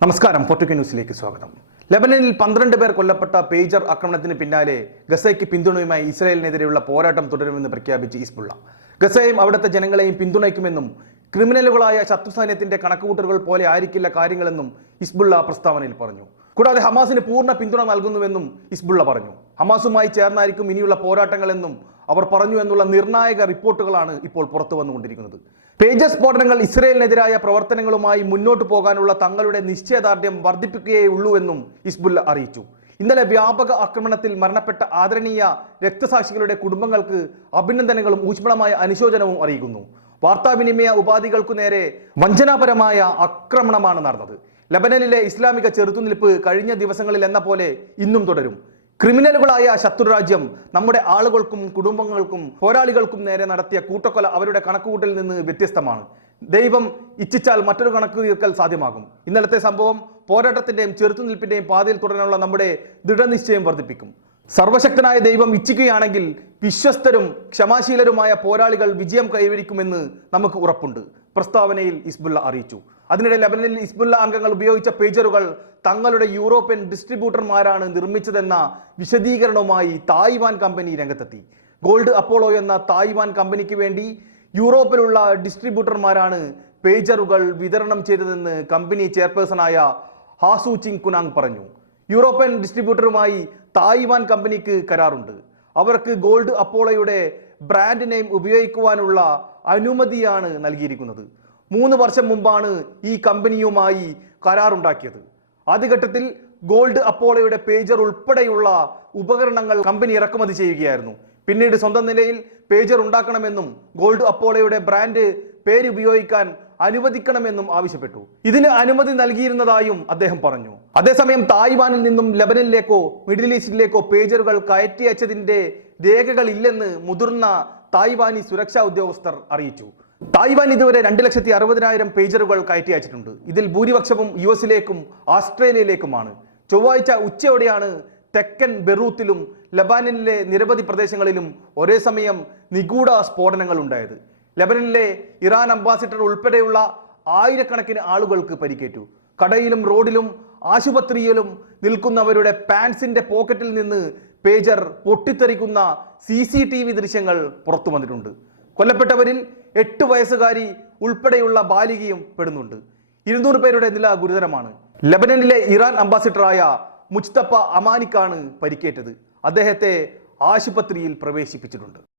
നമസ്കാരം പൊട്ടുക ന്യൂസിലേക്ക് സ്വാഗതം. ലബനനിൽ പന്ത്രണ്ട് പേർ കൊല്ലപ്പെട്ട പേജർ ആക്രമണത്തിന് പിന്നാലെ ഗസയ്ക്ക് പിന്തുണയുമായി ഇസ്രായേലിനെതിരെയുള്ള പോരാട്ടം തുടരുമെന്ന് പ്രഖ്യാപിച്ച് ഇസ്ബുള്ള ഗസയെയും അവിടുത്തെ ജനങ്ങളെയും പിന്തുണയ്ക്കുമെന്നും ക്രിമിനലുകളായ ശത്രു സൈന്യത്തിന്റെ കണക്കുകൂട്ടലുകൾ പോലെ ആയിരിക്കില്ല കാര്യങ്ങളെന്നും ഇസ്ബുള്ള പ്രസ്താവനയിൽ പറഞ്ഞു. കൂടാതെ ഹമാസിന് പൂർണ പിന്തുണ നൽകുന്നുവെന്നും ഇസ്ബുള്ള പറഞ്ഞു. ഹമാസുമായി ചേർന്നായിരിക്കും ഇനിയുള്ള പോരാട്ടങ്ങളെന്നും അവർ പറഞ്ഞു എന്നുള്ള നിർണായക റിപ്പോർട്ടുകളാണ് ഇപ്പോൾ പുറത്തു വന്നുകൊണ്ടിരിക്കുന്നത് പേജസ് സ്ഫോടനങ്ങൾ ഇസ്രയേലിനെതിരായ പ്രവർത്തനങ്ങളുമായി മുന്നോട്ട് പോകാനുള്ള തങ്ങളുടെ നിശ്ചയദാർഢ്യം വർദ്ധിപ്പിക്കുകയുള്ളൂ എന്നും ഇസ്ബുല്ല അറിയിച്ചു. ഇന്നലെ വ്യാപക ആക്രമണത്തിൽ മരണപ്പെട്ട ആദരണീയ രക്തസാക്ഷികളുടെ കുടുംബങ്ങൾക്ക് അഭിനന്ദനങ്ങളും ഊഷ്മളമായ അനുശോചനവും അറിയിക്കുന്നു. വാർത്താവിനിമയ ഉപാധികൾക്കു നേരെ വഞ്ചനാപരമായ ആക്രമണമാണ് നടന്നത്. ലബനനിലെ ഇസ്ലാമിക ചെറുത്തുനിൽപ്പ് കഴിഞ്ഞ ദിവസങ്ങളിൽ എന്ന പോലെ ഇന്നും തുടരും. ക്രിമിനലുകളായ ശത്രുരാജ്യം നമ്മുടെ ആളുകൾക്കും കുടുംബങ്ങൾക്കും പോരാളികൾക്കും നേരെ നടത്തിയ കൂട്ടക്കൊല അവരുടെ കണക്കുകൂട്ടലിൽ നിന്ന് വ്യത്യസ്തമാണ്. ദൈവം ഇച്ഛിച്ചാൽ മറ്റൊരു കണക്ക് തീർക്കൽ സാധ്യമാകും. ഇന്നലത്തെ സംഭവം പോരാട്ടത്തിന്റെയും ചെറുത്തുനിൽപ്പിന്റെയും പാതയിൽ തുടരാനുള്ള നമ്മുടെ ദൃഢനിശ്ചയം വർദ്ധിപ്പിക്കും. സർവശക്തനായ ദൈവം ഇച്ഛിക്കുകയാണെങ്കിൽ വിശ്വസ്തരും ക്ഷമാശീലരുമായ പോരാളികൾ വിജയം കൈവരിക്കുമെന്ന് നമുക്ക് ഉറപ്പുണ്ട്. പ്രസ്താവനയിൽ ഇസ്ബുല്ല അറിയിച്ചു. അതിനിടെ ലബനനിൽ ഇസ്ബുല്ല അംഗങ്ങൾ ഉപയോഗിച്ച പേജറുകൾ തങ്ങളുടെ യൂറോപ്യൻ ഡിസ്ട്രിബ്യൂട്ടർമാരാണ് നിർമ്മിച്ചതെന്ന വിശദീകരണവുമായി തായ്വാൻ കമ്പനി രംഗത്തെത്തി. ഗോൾഡ് അപ്പോളോ എന്ന തായ്വാൻ കമ്പനിക്ക് വേണ്ടി യൂറോപ്പിലുള്ള ഡിസ്ട്രിബ്യൂട്ടർമാരാണ് പേജറുകൾ വിതരണം ചെയ്തതെന്ന് കമ്പനി ചെയർപേഴ്സണായ ഹാസു ചിങ് കുനാങ് പറഞ്ഞു. യൂറോപ്യൻ ഡിസ്ട്രിബ്യൂട്ടറുമായി തായ്വാൻ കമ്പനിക്ക് കരാറുണ്ട്. അവർക്ക് ഗോൾഡ് അപ്പോളോയുടെ ബ്രാൻഡ് നെയിം ഉപയോഗിക്കുവാനുള്ള അനുമതിയാണ് നൽകിയിരിക്കുന്നത്. മൂന്ന് വർഷം മുമ്പാണ് ഈ കമ്പനിയുമായി കരാറുണ്ടാക്കിയത്. ആദ്യഘട്ടത്തിൽ ഗോൾഡ് അപ്പോളയുടെ പേജർ ഉൾപ്പെടെയുള്ള ഉപകരണങ്ങൾ കമ്പനി ഇറക്കുമതി ചെയ്യുകയായിരുന്നു. പിന്നീട് സ്വന്തം നിലയിൽ പേജർ ഉണ്ടാക്കണമെന്നും ഗോൾഡ് അപ്പോളയുടെ ബ്രാൻഡ് പേര് ഉപയോഗിക്കാൻ അനുവദിക്കണമെന്നും ആവശ്യപ്പെട്ടു. ഇതിന് അനുമതി നൽകിയിരുന്നതായും അദ്ദേഹം പറഞ്ഞു. അതേസമയം തായ്വാനിൽ നിന്നും ലബനിലേക്കോ മിഡിൽ ഈസ്റ്റിലേക്കോ പേജറുകൾ കയറ്റി അയച്ചതിന്റെ രേഖകളില്ലെന്ന് മുതിർന്ന തായ്വാനി സുരക്ഷാ ഉദ്യോഗസ്ഥർ അറിയിച്ചു. തായ്വാൻ ഇതുവരെ രണ്ട് ലക്ഷത്തി അറുപതിനായിരം പേജറുകൾ കയറ്റി അയച്ചിട്ടുണ്ട്. ഇതിൽ ഭൂരിപക്ഷവും യു എസിലേക്കും ഓസ്ട്രേലിയയിലേക്കുമാണ് ചൊവ്വാഴ്ച ഉച്ചയോടെയാണ് തെക്കൻ ബെറൂത്തിലും ലബാനിലെ നിരവധി പ്രദേശങ്ങളിലും ഒരേ സമയം നിഗൂഢ സ്ഫോടനങ്ങൾ ഉണ്ടായത്. ലബനനിലെ ഇറാൻ അംബാസിഡർ ഉൾപ്പെടെയുള്ള ആയിരക്കണക്കിന് ആളുകൾക്ക് പരിക്കേറ്റു. കടയിലും റോഡിലും ആശുപത്രിയിലും നിൽക്കുന്നവരുടെ പാൻസിന്റെ പോക്കറ്റിൽ നിന്ന് പേജർ പൊട്ടിത്തെറിക്കുന്ന സി ദൃശ്യങ്ങൾ പുറത്തു വന്നിട്ടുണ്ട്. കൊല്ലപ്പെട്ടവരിൽ എട്ട് വയസ്സുകാരി ഉൾപ്പെടെയുള്ള ബാലികയും പെടുന്നുണ്ട്. ഇരുന്നൂറ് പേരുടെ നില ഗുരുതരമാണ്. ലബനനിലെ ഇറാൻ അംബാസിഡറായ മുജ്തഫ അമാനിക്കാണ് പരിക്കേറ്റത്. അദ്ദേഹത്തെ ആശുപത്രിയിൽ പ്രവേശിപ്പിച്ചിട്ടുണ്ട്.